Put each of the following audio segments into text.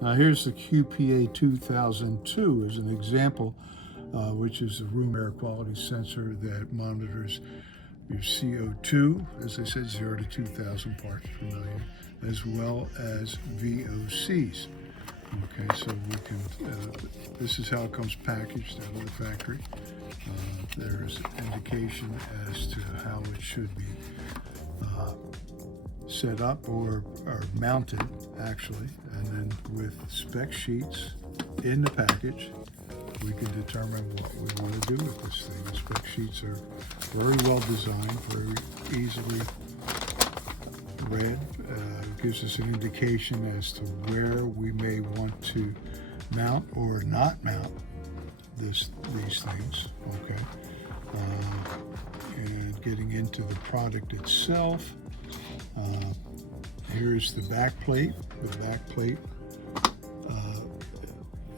Now here's the QPA2002 as an example, which is a room air quality sensor that monitors your CO2, as I said, 0 to 2,000 parts per million, as well as VOCs. Okay, so we can, this is how it comes packaged out of the factory. There's indication as to how it should be set up or mounted, actually, and then with spec sheets in the package, we can determine what we want to do with this thing. The spec sheets are very well designed, very easily read. Gives us an indication as to where we may want to mount or not mount these things. Okay, and getting into the product itself, here's the back plate. The back plate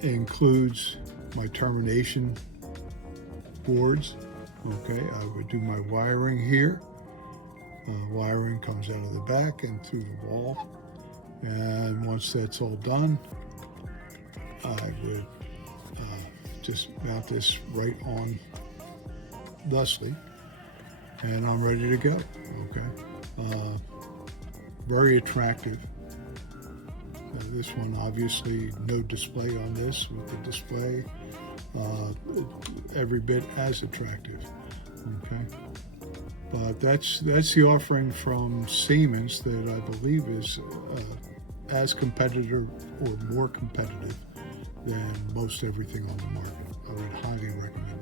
includes my termination boards. Okay, I would do my wiring here. Wiring comes out of the back and through the wall, and once that's all done, I would just mount this right on thusly, and I'm ready to go. Okay, very attractive. This one, obviously, no display on this. With the display, every bit as attractive. Okay. But that's the offering from Siemens that I believe is as competitive or more competitive than most everything on the market. I would highly recommend it.